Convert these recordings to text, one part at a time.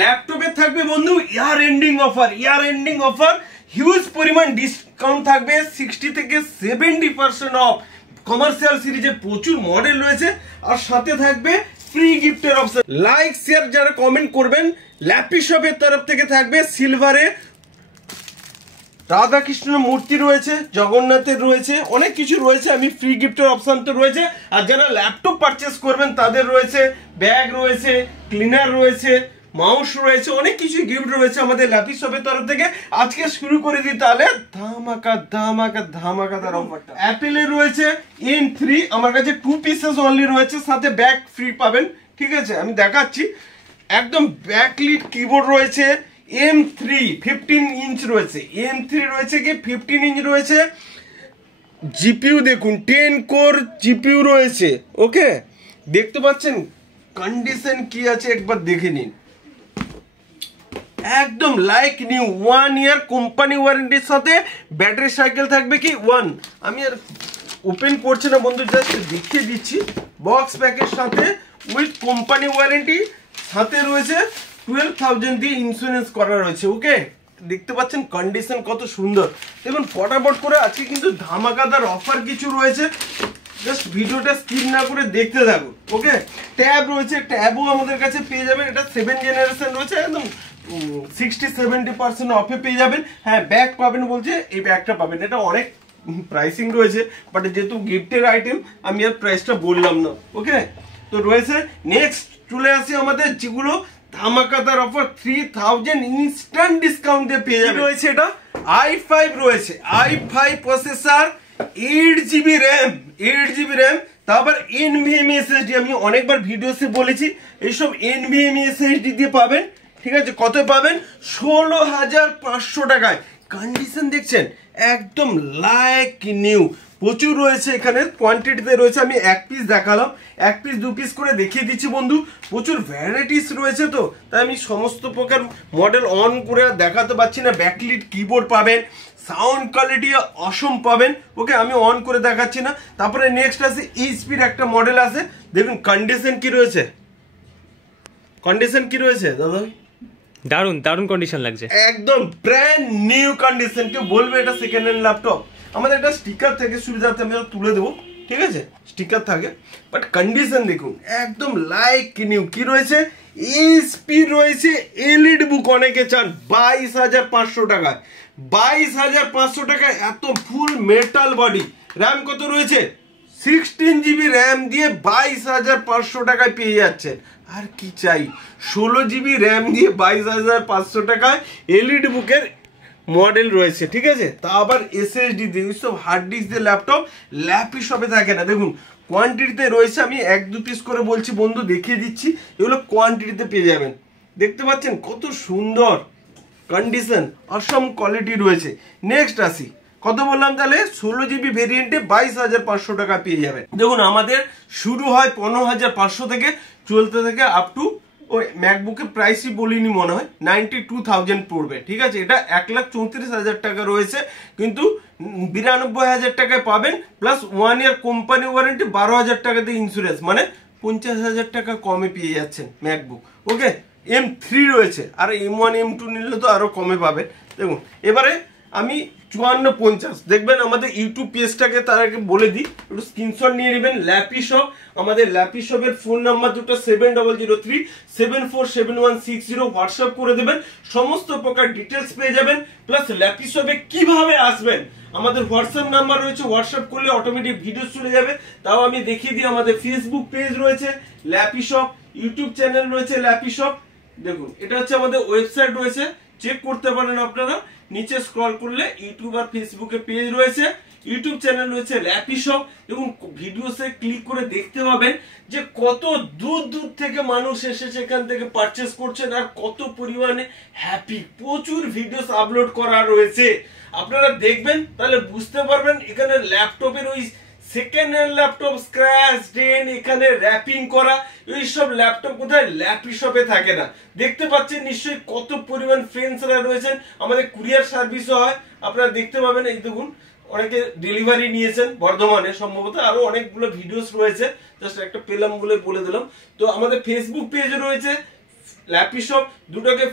ল্যাপটপে থাকবে বন্ধু ইয়ার এন্ডিং অফার হিউজ পরিমাণ ডিসকাউন্ট থাকবে 60 থেকে 70% অফ। কমার্শিয়াল সিরিজে প্রচুর মডেল রয়েছে আর সাথে থাকবে ফ্রি গিফটের অপশন। লাইক শেয়ার যারা কমেন্ট করবেন ল্যাপি শপের তরফ থেকে থাকবে সিলভারে রাধাকৃষ্ণের মূর্তি রয়েছে, জগন্নাথের রয়েছে, অনেক কিছু রয়েছে। আমি ফ্রি গিফটের অপশন তো রয়েছে। আর যারা ল্যাপটপ পারচেস করবেন তাদের রয়েছে ব্যাগ রয়েছে, ক্লিনার রয়েছে, মাউস রয়েছে, অনেক কিছু গিফট রয়েছে আমাদের ল্যাপি শপের তরফ থেকে। আজকে শুরু করে দিই তাহলে ধামাকাদার অফারটা। অ্যাপেলের রয়েছে M3, আমার কাছে 2 পিসেস অনলি রয়েছে, সাথে ব্যাগ ফ্রি পাবেন। ঠিক আছে, আমি দেখাচ্ছি। একদম ব্যাকলিট কিবোর্ড রয়েছে, M3 15 ইঞ্চ রয়েছে, M3 রয়েছে কি 15 ইঞ্চ রয়েছে। জিপিইউ দেখুন 10 কোর জিপিইউ রয়েছে। ওকে, দেখতে পাচ্ছেন কন্ডিশন কি আছে একবার দেখে নিন। একদম লাইক নিউ, 1 ইয়ার কোম্পানি ওয়ারেন্টির সাথে ব্যাটারি সাইকেল থাকবে কি 1। আমি আর ওপেন করছি না বন্ধু, জাস্ট দেখিয়ে দিচ্ছি। বক্স প্যাকের সাথে উইথ কোম্পানি ওয়ারেন্টি, সাথে রয়েছে 12,000 দিয়ে ইন্স্যুরেন্স করা রয়েছে। ওকে, দেখতে পাচ্ছেন কন্ডিশন কত সুন্দর। দেখুন ফটাফট করে আজকে কিন্তু ধামাকাদার অফার কিছু রয়েছে, জাস্ট ভিডিওটা স্কিপ না করে দেখতে থাকুন। ওকে, ট্যাব রয়েছে, ট্যাবও আমাদের কাছে পেয়ে যাবেন। এটা 7 জেনারেশন রয়েছে, একদম 60-70% অফে পেয়ে যাবেন। হ্যাঁ, ব্যাগ পাবেন বলছে, এই ব্যাগটা পাবেন। এটা অনেক প্রাইসিং রয়েছে, বাট যেহেতু গিফটের আইটেম আমি আর প্রাইসটা বললাম না। ওকে, তো রয়েছে। নেক্সট চলে আসি আমাদের যেগুলো ধামাকাদার অফার 3000 ইনস্ট্যান্ট ডিসকাউন্ট দিয়ে পেয়ে যাবে। রয়েছে এটা i5 রয়েছে, i5 প্রসেসর, 8GB র্যাম, তারপর NVMe SSD। আমি অনেকবার ভিডিওতে বলেছি এইসব NVMe SSD দিয়ে পাবেন। ঠিক আছে, কত পাবেন? 16,500 টাকায়। কন্ডিশন দেখছেন একদম লাইক নিউ। প্রচুর রয়েছে এখানে, কোয়ান্টিটিতে রয়েছে। আমি 1 পিস দেখালাম, 1 পিস 2 পিস করে দেখিয়ে দিচ্ছি বন্ধু। প্রচুর ভ্যারাইটিস রয়েছে, তো তাই আমি সমস্ত প্রকার মডেল অন করে দেখাতে পারছি না। ব্যাকলিট কিবোর্ড পাবেন, সাউন্ড কোয়ালিটি অসম পাবেন। ওকে, আমি অন করে দেখাচ্ছি না। তারপরে নেক্সট আছে এইচপির একটা মডেল আছে, দেখুন কন্ডিশন কি রয়েছে। দাদা দারুণ কন্ডিশন লাগছে, একদম ব্র্যান্ড নিউ কন্ডিশন। কেউ বলবে এটা সেকেন্ড হ্যান্ড ল্যাপটপ? আমাদের একটা স্টিকার থেকে সুবিধাতে আমি তুলে দেবো। ঠিক আছে, স্টিকার থাকে, বাট কন্ডিশন দেখুন একদম লাইক নিউ। কি রয়েছে? এইচপি রয়েছে এলিট বুক, অনেকে চান 22,500 টাকায়। 22,500 টাকায় এত ফুল মেটাল বডি, র্যাম কত রয়েছে? 16GB র্যাম দিয়ে 22,500 টাকায় পেয়ে যাচ্ছেন। আর কি চাই? 16GB র্যাম দিয়ে 22,500 টাকায় এলইডি বুকের মডেল রয়েছে। ঠিক আছে, তা আবার SSD দিয়ে। সব হার্ড ডিস্ক দিয়ে ল্যাপটপ ল্যাপি শপে থাকে না। দেখুন কোয়ান্টিটিতে রয়েছে, আমি 1-2 পিস করে বলছি বন্ধু, দেখিয়ে দিচ্ছি। এগুলো কোয়ান্টিটিতে পেয়ে যাবেন। দেখতে পাচ্ছেন কত সুন্দর কন্ডিশন, অসম কোয়ালিটি রয়েছে। নেক্সট আসি, কত বললাম তাহলে? 16GB ভেরিয়েন্টে 22,500 টাকা পেয়ে যাবেন। দেখুন আমাদের শুরু হয় 15,500 থেকে, চলতে থাকে আপ টু, ওই ম্যাকবুকের প্রাইসই বলিনি মনে হয়, 92,000 পড়বে। ঠিক আছে, এটা 1,34,000 টাকা রয়েছে, কিন্তু 92,000 টাকায় পাবেন, প্লাস 1 ইয়ার কোম্পানি ওয়ারেন্টি, 12,000 টাকাতে ইন্স্যুরেন্স, মানে 50,000 টাকা কমে পেয়ে যাচ্ছেন ম্যাকবুক। ওকে, M3 রয়েছে, আর M1 M2 নিলে তো আরো কমে পাবেন। দেখুন এবারে আমি 5450 দেখবেন আমাদের ইউটিউব পেজটাকে তার আগে বলে দিই, একটু স্ক্রিনশট নিয়ে নেবেন। ল্যাপি শপ, আমাদের ল্যাপি শপের ফোন নাম্বার দুটো 7003747160, হোয়াটসঅ্যাপ করে দেবেন, সমস্ত প্রকার ডিটেলস পেয়ে যাবেন। প্লাস ল্যাপি শপে কিভাবে আসবেন, আমাদের হোয়াটসঅ্যাপ নাম্বার রয়েছে, হোয়াটসঅ্যাপ করলে অটোমেটিক ভিডিও চলে যাবে। তাও আমি দেখিয়ে দিই, আমাদের ফেসবুক পেজ রয়েছে ল্যাপি শপ, ইউটিউব চ্যানেল রয়েছে ল্যাপি শপ। দেখুন এটা হচ্ছে আমাদের ওয়েবসাইট রয়েছে, চেক করতে পারেন আপনারা। নিচে স্ক্রল করলে ইউটিউব আর ফেসবুকে পেজ রয়েছে, ইউটিউব চ্যানেল রয়েছে ল্যাপি শপ। এবং ভিডিওসে ক্লিক করে দেখতে পাবেন যে কত দূর থেকে মানুষ এসেছে এখান থেকে পারচেস করছেন, আর কত পরিমাণে হ্যাপি। প্রচুর ভিডিওস আপলোড করা রয়েছে, আপনারা দেখবেন তাহলে বুঝতে পারবেন। এখানে ল্যাপটপের ওই সেকেন্ড হ্যান্ড ল্যাপটপ স্ক্র্যাচ ডেন, এখানে র্যাপিং করা, এইসব ল্যাপটপ কোথায়? ল্যাপি শপে থাকে না। দেখতে পাচ্ছেন নিশ্চয়ই কত পরিমাণ ফ্রেন্ডসরা রয়েছেন। আমাদের কুরিয়ার সার্ভিসও হয়, আপনারা দেখতে পাবেন। এই দেখুন অনেকে ডেলিভারি নিয়েছেন বর্ধমানে, সম্ভবত আরো অনেকগুলো ভিডিওস রয়েছে, জাস্ট একটা পেলাম বলে বলে দিলাম। তো আমাদের ফেসবুক পেজ রয়েছে, ল্যাপিশপ দুটোকে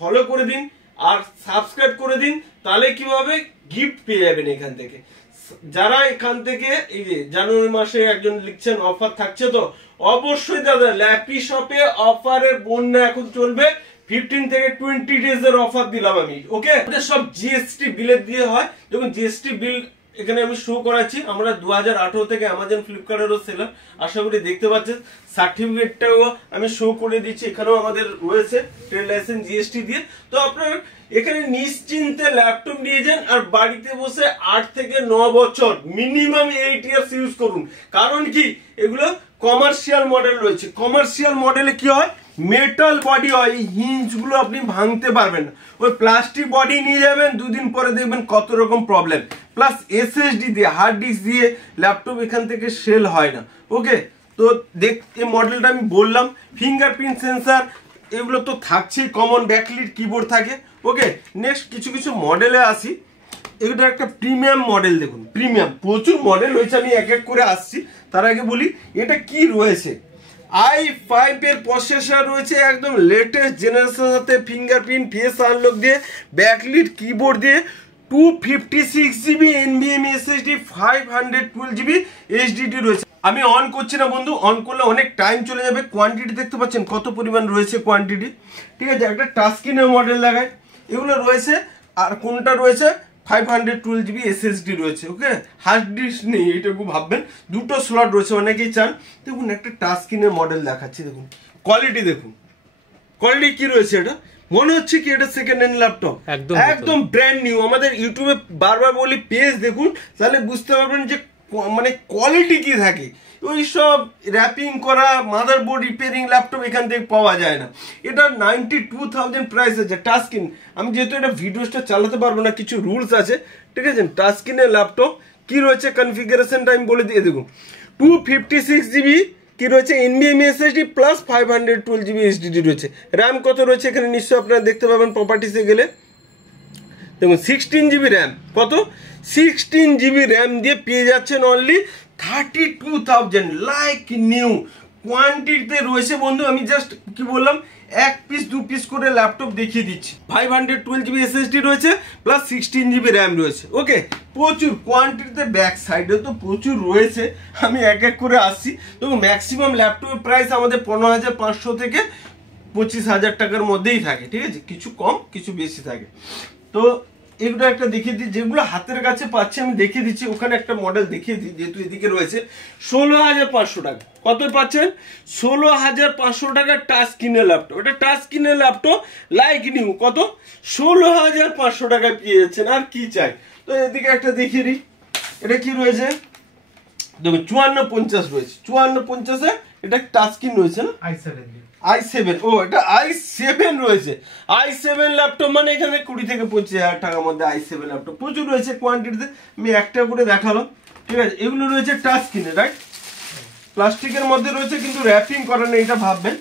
ফলো করে দিন আর সাবস্ক্রাইব করে দিন, তাহলে কি হবে গিফট পেয়ে যাবেন এখান থেকে। যারা এখান থেকে এই যে জানুয়ারি মাসে একজন লিখছেন অফার থাকছে, তো অবশ্যই দাদা ল্যাপিশপে অফারের বন্যা এখন চলবে। 15 থেকে 20 ডেজ এর অফার দিলাম আমি। ওকে, এটা সব জিএসটি বিলের দিয়ে হয়। দেখুন জিএসটি বিল এখানে আমি শো করাচ্ছি। আমরা 2018 থেকে অ্যামাজন ফ্লিপকার্টেরও সেলার, আশা করি দেখতে পাচ্ছেন। সার্টিফিকেটটাও আমি শো করে দিচ্ছি, এখানেও আমাদের রয়েছে ট্রেড লাইসেন্স জিএসটি দিয়ে। তো আপনার এখানে নিশ্চিন্তে ল্যাপটপ নিয়ে যান আর বাড়িতে বসে 8 থেকে 9 বছর মিনিমাম 8 ইয়ার্স ইউজ করুন। কারণ কি, এগুলো কমার্শিয়াল মডেল রয়েছে। কমার্শিয়াল মডেলে কি হয়, মেটাল বডি হয়, এই হিঞ্জ গুলো আপনি ভাঙতে পারবেন না। ওই প্লাস্টিক বডি নিয়ে যাবেন, দুদিন পরে দেখবেন কত রকম প্রবলেম। প্লাস এসএসডি দিয়ে, হার্ড ডিস্ক দিয়ে ল্যাপটপ এখান থেকে সেল হয় না। ওকে, তো এই মডেলটা আমি বললাম। ফিঙ্গারপ্রিন্ট সেন্সার এগুলো তো থাকছেই, কমন ব্যাকলিট কিবোর্ড থাকে। ওকে, নেক্সট কিছু কিছু মডেলে আসি। এটা একটা প্রিমিয়াম মডেল, দেখুন প্রিমিয়াম প্রচুর মডেল রয়েছে, আমি এক এক করে আসছি। তার আগে বলি এটা কি রয়েছে। i5 এর প্রসেসর রয়েছে, একদম লেটেস্ট জেনারেশনের সাথে ফিঙ্গারপ্রিন্ট ফেস আনলক দিয়ে, ব্যাকলিট কিবোর্ড দিয়ে, 256 GB NVMe SSD, 512 GB HDD রয়েছে। আমি অন করছি না বন্ধু, অন করলে অনেক টাইম চলে যাবে। কোয়ান্টিটি দেখতে পাচ্ছেন কত পরিমাণ রয়েছে কোয়ান্টিটি, ঠিক আছে। একটা টাচ স্ক্রিনের মডেল দেখায়, এগুলো রয়েছে। আর কোনটা রয়েছে, 512 জিবি এসএসডি রয়েছে। ওকে, হার্ড ডিস্ক নেই, এইটুকু ভাববেন। দুটো স্লট রয়েছে, অনেকেই চান। দেখুন একটা টাচ স্ক্রিনের মডেল দেখাচ্ছি, দেখুন কোয়ালিটি দেখুন। কোয়ালিটি কি রয়েছে, এটা মনে হচ্ছে কি এটা সেকেন্ড হ্যান্ড ল্যাপটপ, একদম ব্র্যান্ড নিউ। আমাদের ইউটিউবে বারবার বলি পেজ দেখুন, তাহলে বুঝতে পারবেন যে মানে কোয়ালিটি কি থাকে। ওই সব র্যাপিং করা মাদারবোর্ড রিপেয়ারিং ল্যাপটপ এখান থেকে পাওয়া যায় না। এটা 92,000 প্রাইস আছে। টাচ স্ক্রিন, আমি যেহেতু এটা ভিডিওসটা চালাতে পারবো না, কিছু রুলস আছে, ঠিক আছে। টাচ স্ক্রিনের ল্যাপটপ কি রয়েছে কনফিগারেশনটা আমি বলে দিয়ে দেখুন। 256 জিবি কি রয়েছে NVMe SSD plus 512 GB HDD রয়েছে। র্যাম কত রয়েছে এখানে নিশ্চয়ই আপনারা দেখতে পাবেন প্রপার্টিসে গেলে। দেখুন 16 জিবি র্যাম, কত 16 জিবি র্যাম দিয়ে পেয়ে যাচ্ছেন অনলি 32,000 লাইক নিউ। কোয়ান্টিটিতে রয়েছে বন্ধু, আমি জাস্ট কি বললাম, এক পিস দু পিস করে ল্যাপটপ দেখিয়ে দিচ্ছি। 512 জিবি এসএসডি রয়েছে প্লাস 16 জিবি র্যাম রয়েছে। ওকে, প্রচুর কোয়ান্টিটিতে, ব্যাক সাইডে তো প্রচুর রয়েছে, আমি এক এক করে আসছি। তো ম্যাক্সিমাম ল্যাপটপের প্রাইস আমাদের 15,500 থেকে 25,000 টাকার মধ্যেই থাকে, ঠিক আছে। কিছু কম কিছু বেশি থাকে। তো এগুলো একটা দেখিয়ে দিই, যেগুলো হাতের কাছে পাচ্ছি আমি দেখিয়ে দিচ্ছি। ওখানে একটা মডেল দেখিয়ে দিই, যেহেতু এদিকে রয়েছে। 16,500 টাকা, কত পাচ্ছেন 16,500 টাকার টাচ স্ক্রিনের ল্যাপটপ। এটা টাচ স্ক্রিনের ল্যাপটপ লাইক নিউ, কত 16,500 টাকায় পেয়ে যাচ্ছেন। আর কি চাই। তো এদিকে একটা দেখিয়ে দিই, এটা কি রয়েছে দেখুন 5450 রয়েছে। 5450-এ এটা টাচ স্ক্রিন রয়েছে না, i7, ও এটা i7 রয়েছে। i7 ল্যাপটপ মানে এখানে 20 থেকে 25,000 টাকার মধ্যে i7 ল্যাপটপ প্রচুর রয়েছে কোয়ান্টিটিতে। আমি একটা করে দেখালাম, ঠিক আছে। এগুলো রয়েছে টাচ স্ক্রিনে, রাইট, প্লাস্টিকের মধ্যে রয়েছে, কিন্তু র্যাপিং করা নেই, এটা ভাববেন।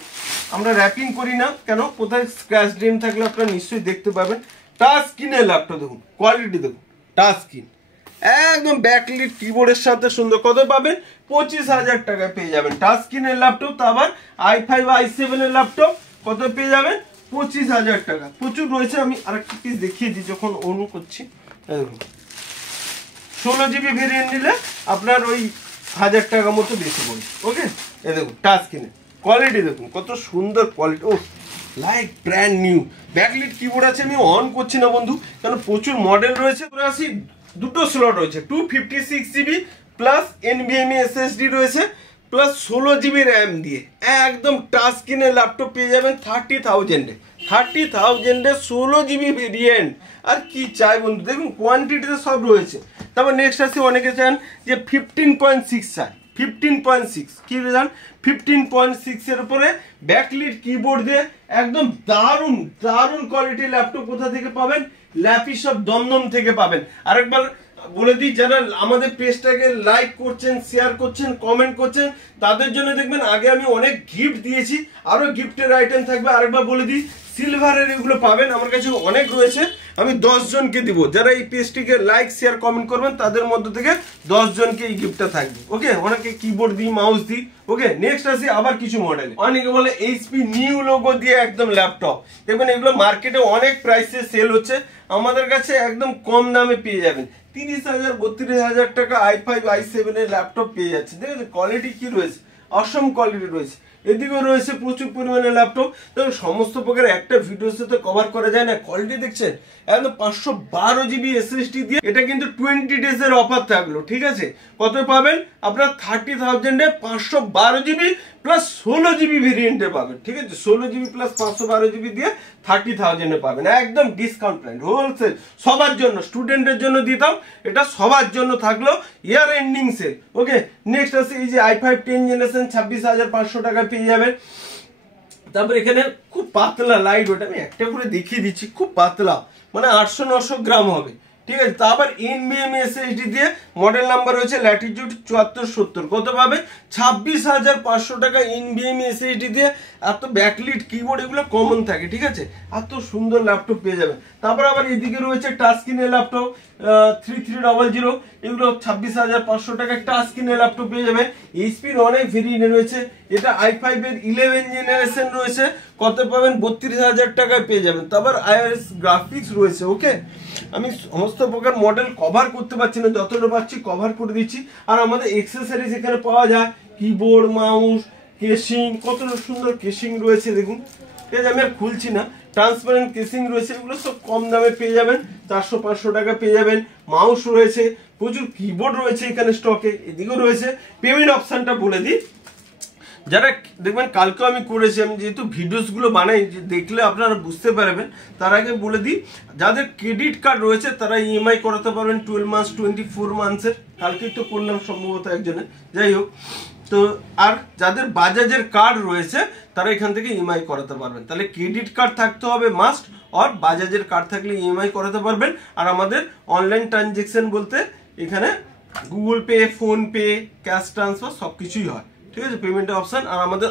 আমরা র্যাপিং করি না কেন, কোথায় স্ক্র্যাচ ড্রেন থাকলে আপনারা নিশ্চয়ই দেখতে পাবেন। টাচ স্ক্রিনের ল্যাপটপ দেখুন, কোয়ালিটি দেখুন, টাচ স্ক্রিন একদম ব্যাকলিট কিবোর্ডের সাথে সুন্দর। কত পাবেন 25,000 টাকায় পেয়ে যাবেন টাচ স্ক্রিনের ল্যাপটপ। তো আবার i5 i7 এর ল্যাপটপ কত পেয়ে যাবেন 25,000 টাকা। প্রচুর রয়েছে, আমি আরেকটা পিস দেখিয়ে দিই যখন অন করছি। 16 জিবি ভেরিয়েন্ট নিলে আপনার ওই 1,000 টাকা মতো বেশি পড়বে। ওকে, এই দেখুন টাচ স্ক্রিনে কোয়ালিটি দেখুন, কত সুন্দর কোয়ালিটি, ও like brand new. Backlit keyboard আছে, আমি অন করছি না বন্ধু কারণ প্রচুর মডেল রয়েছে। আসি, দুটো স্লট রয়েছে, 256 জিবি প্লাস এনভিএমই এসএসডি রয়েছে প্লাস 16 জিবি র্যাম দিয়ে একদম টাচ স্ক্রিনের ল্যাপটপ পেয়ে যাবেন 30,000-এ। 30,000-এ 16 জিবি ভেরিয়েন্ট। আর কি চাই বন্ধু, দেখুন কোয়ান্টিটিতে সব রয়েছে। তারপর নেক্সট আসি, অনেকে চান যে 15.6 চাই। 15.6 কি জান, 15.6 এর উপরে ব্যাকলিট কিবোর্ড দিয়ে একদম দারুণ দারুণ কোয়ালিটির ল্যাপটপ কোথা থেকে পাবেন, ল্যাপিশপ দমদম থেকে পাবেন। আরেকবার বলে দিই, যারা আমাদের পেজটাকে লাইক করছেন, শেয়ার করছেন, কমেন্ট করছেন, তাদের জন্য দেখবেন আগে আমি অনেক গিফট দিয়েছি, আরো গিফটের আইটেম থাকবে। আরেকবার বলে দিই, সিলভারের এগুলো পাবেন আমার কাছে অনেক রয়েছে। আমি 10 জনকে দিব, যারা এই পেজটিকে লাইক শেয়ার কমেন্ট করবেন তাদের মধ্যে থেকে 10 জনকে এই গিফটটা থাকবে। ওকে, অনেকে কিবোর্ড দিই, মাউস দিই। ওকে, নেক্সট আসি আবার কিছু মডেল। অনেকে বলে এইচপি নিউ লোগো দিয়ে একদম ল্যাপটপ, দেখবেন এগুলো মার্কেটে অনেক প্রাইসে সেল হচ্ছে, আমাদের কাছে একদম কম দামে পেয়ে যাবেন। 30,000 32,000 টাকা i5 i7 এর ল্যাপটপ পেয়ে যাচ্ছে। দেখেন কোয়ালিটি কি রয়েছে, অসম কোয়ালিটি রয়েছে। এদিকেও রয়েছে প্রচুর পরিমাণে ল্যাপটপ। দেখুন সমস্ত প্রকার একটা ভিডিওতে তো কভার করা যায় না। কোয়ালিটি দেখছেন একদম 512 জিবি এসএসডি দিয়ে। এটা কিন্তু 20 ডেজ এর অফার থাকলো, ঠিক আছে? কত পাবেন আপনার 30,000 এ 512 জিবি প্লাস 16 জিবি ভেরিয়েন্টে পাবেন, ঠিক আছে? 16 জিবি প্লাস 512 জিবি দিয়ে 30,000 এ পাবেন, একদম ডিসকাউন্ট প্রাইস, হোলসেল সবার জন্য। স্টুডেন্টের জন্য দিতাম, এটা সবার জন্য থাকলো, ইয়ার এন্ডিং সেল। ওকে, নেক্সট আছে এই যে i5 10 জেনারেশন 26,500 টাকা পেয়ে যাবেন। তারপর এখানে খুব পাতলা লাইট ওয়েট, আমি একটা করে দেখিয়ে দিচ্ছি, খুব পাতলা, মানে 800-900 গ্রাম হবে, ঠিক আছে? তারপর NVMe SSD দিয়ে মডেল নাম্বার হচ্ছে ল্যাটিটিউড 7470, কত পাবে? 26,500 টাকা NVMe SSD দিয়ে। এত ব্যাকলিট কিবোর্ড এগুলো কমন থাকে, ঠিক আছে? এত সুন্দর ল্যাপটপ পেয়ে যাবে। তারপর আবার এদিকে রয়েছে টাচ স্ক্রিনের ল্যাপটপ 3300, এগুলো 26,500 টাকা টাচ স্ক্রিনের ল্যাপটপ পেয়ে যাবে। এইচপির অনেক ভেরিয়েন্ট রয়েছে, এটা i5 এর 11 জেনারেশন রয়েছে, কত পাবেন? 32,000 টাকায় পেয়ে যাবেন। তারপর IRS গ্রাফিক্স রয়েছে। ওকে, আমি সমস্ত প্রকার মডেল কভার করতে পারছি না, যতটা পাচ্ছি কভার করে দিচ্ছি। আর আমাদের এক্সেসরিজ এখানে পাওয়া যায়, কিবোর্ড, মাউস, কেসিং, কত সুন্দর কেসিং রয়েছে দেখুন, ঠিক আছে? আমি আর খুলছি না, ট্রান্সপারেন্ট কেসিং রয়েছে, এগুলো সব কম দামে পেয়ে যাবেন, 400-500 টাকা পেয়ে যাবেন। মাউস রয়েছে, প্রচুর কিবোর্ড রয়েছে এখানে স্টকে। এদিকেও রয়েছে। পেমেন্ট অপশনটা বলে দিই, যারা দেখবেন কালকে আমি করেছি, আমি যেহেতু ভিডিওসগুলো বানাই, দেখলে আপনারা বুঝতে পারবেন। তার আগে বলে দিই, যাদের ক্রেডিট কার্ড রয়েছে তারা ইএমআই করাতে পারবেন 12 মাস 24 মান্থসের। কালকেই তো করলাম সম্ভবত একজনে, যাই হোক। তো আর যাদের বাজাজের কার্ড রয়েছে তারা এখান থেকে ইএমআই করাতে পারবেন। তাহলে ক্রেডিট কার্ড থাকতে হবে মাস্ট, আর বাজাজের কার্ড থাকলে ইএমআই করাতে পারবেন। আর আমাদের অনলাইন ট্রানজেকশন বলতে এখানে Google pay, PhonePe, cash transfer সব কিছুই হয়, ঠিক আছে? পেমেন্টের অপশন। আর আমাদের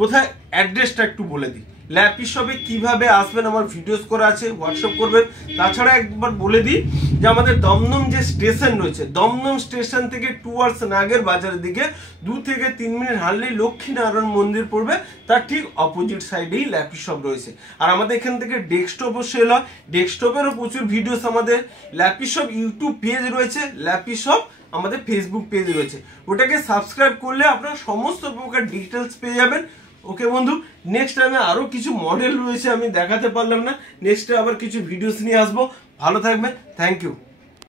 কোথায় অ্যাড্রেসটা একটু বলে দিই, ল্যাপি শপে কিভাবে আসবেন আমার ভিডিওস করা আছে, হোয়াটসঅ্যাপ করবেন। তাছাড়া একবার বলে দিই যে আমাদের দমদম যে স্টেশন রয়েছে, দমদম স্টেশন থেকে টুয়ার্ডস নাগের বাজারের দিকে 2 থেকে 3 মিনিট হাঁটলেই লক্ষ্মীনারায়ণ মন্দির পড়বে, তার ঠিক অপোজিট সাইডেই ল্যাপি শপ রয়েছে। আর আমাদের এখান থেকে ডেস্কটপও সেল হয়, ডেস্কটপেরও প্রচুর ভিডিওস আমাদের। ল্যাপি শপ ইউটিউব পেজ রয়েছে, ল্যাপি শপ আমাদের ফেসবুক পেজ রয়েছে, ওটাকে সাবস্ক্রাইব করলে আপনারা সমস্ত প্রকার ডিটেলস পেয়ে যাবেন। ওকে বন্ধু, নেক্সট টাইমে আরো কিছু মডেল রয়েছে আমি দেখাতে পারলাম না, নেক্সট আবার কিছু ভিডিওস নিয়ে আসবো। ভালো থাকবেন, থ্যাংক ইউ।